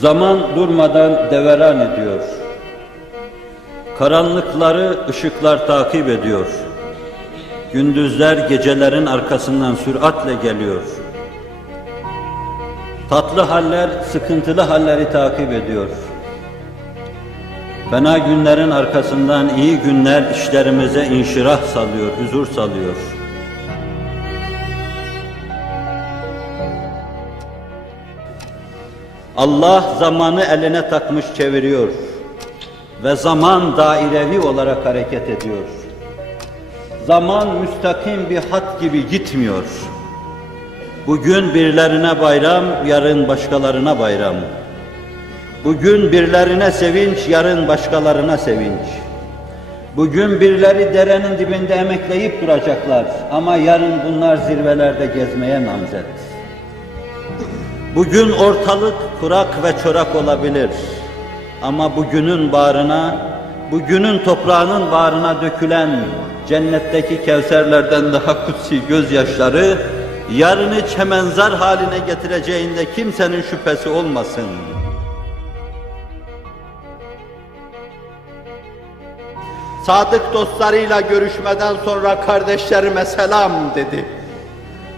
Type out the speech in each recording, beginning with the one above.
Zaman durmadan deveran ediyor. Karanlıkları ışıklar takip ediyor. Gündüzler gecelerin arkasından süratle geliyor. Tatlı haller sıkıntılı halleri takip ediyor. Fena günlerin arkasından iyi günler işlerimize inşirah salıyor, huzur salıyor. Allah zamanı eline takmış çeviriyor ve zaman dairevi olarak hareket ediyor. Zaman müstakim bir hat gibi gitmiyor. Bugün birilerine bayram, yarın başkalarına bayram. Bugün birilerine sevinç, yarın başkalarına sevinç. Bugün birileri derenin dibinde emekleyip duracaklar ama yarın bunlar zirvelerde gezmeye namzet. Bugün ortalık kurak ve çorak olabilir ama bugünün bağrına, bugünün toprağının bağrına dökülen cennetteki kevserlerden daha kutsi gözyaşları, yarını çemenzar haline getireceğinde kimsenin şüphesi olmasın. Sadık dostlarıyla görüşmeden sonra kardeşlerime selam dedi.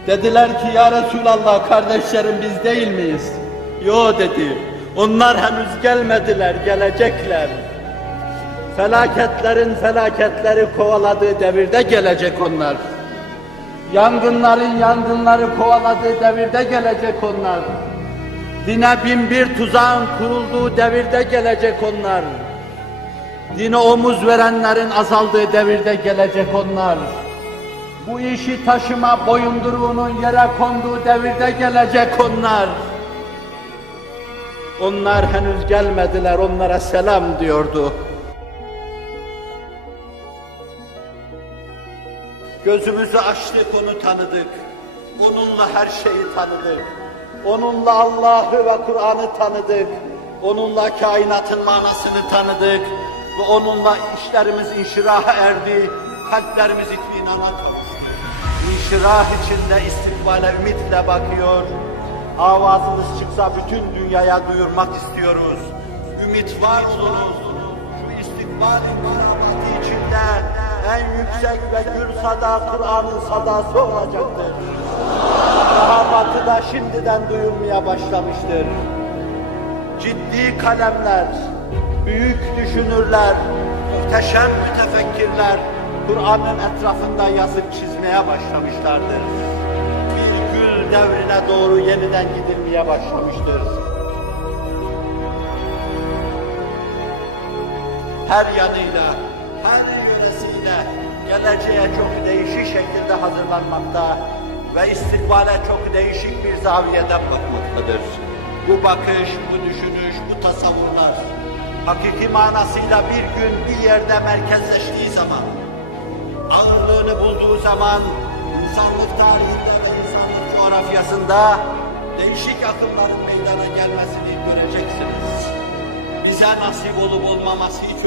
Dediler ki ya Resulallah kardeşlerim biz değil miyiz? Yo dedi. Onlar henüz gelmediler, gelecekler. Felaketlerin felaketleri kovaladığı devirde gelecek onlar. Yangınların yangınları kovaladığı devirde gelecek onlar. Dine bin bir tuzağın kurulduğu devirde gelecek onlar. Dine omuz verenlerin azaldığı devirde gelecek onlar. Bu işi taşıma boyunduruğunun yere konduğu devirde gelecek onlar. Onlar henüz gelmediler, onlara selam diyordu. Gözümüzü açtık, onu tanıdık. Onunla her şeyi tanıdık. Onunla Allah'ı ve Kur'an'ı tanıdık. Onunla kainatın manasını tanıdık. Ve onunla işlerimiz inşiraha erdi. Kalplerimiz itminana kavuştu. İnşirah içinde istikbale ümitle bakıyor. Avazımız çıksa bütün dünyaya duyurmak istiyoruz. Ümit var olunuz. Şu istikbal-i murabatı içinde en yüksek ve gür sada Kur'an'ın sadası olacaktır. Daha batıda şimdiden duyulmaya başlamıştır. Ciddi kalemler, büyük düşünürler, muhteşem mütefekkirler Kur'an'ın etrafında yazıp çizmeye başlamışlardır. Bir gül devrine doğru yeniden gidilmeye başlamıştır. Her yanıyla, her yöresiyle geleceğe çok değişik şekilde hazırlanmakta ve istikbale çok değişik bir zaviyeden bakmaktadır. Bu bakış, bu düşünüş, bu tasavvurlar hakiki manasıyla bir gün bir yerde merkezleştiği zaman, ağırlığını bulduğu zaman insanlık tarihinde ve insanlık coğrafyasında değişik akımların meydana gelmesini göreceksiniz. Bize nasip olup olmaması için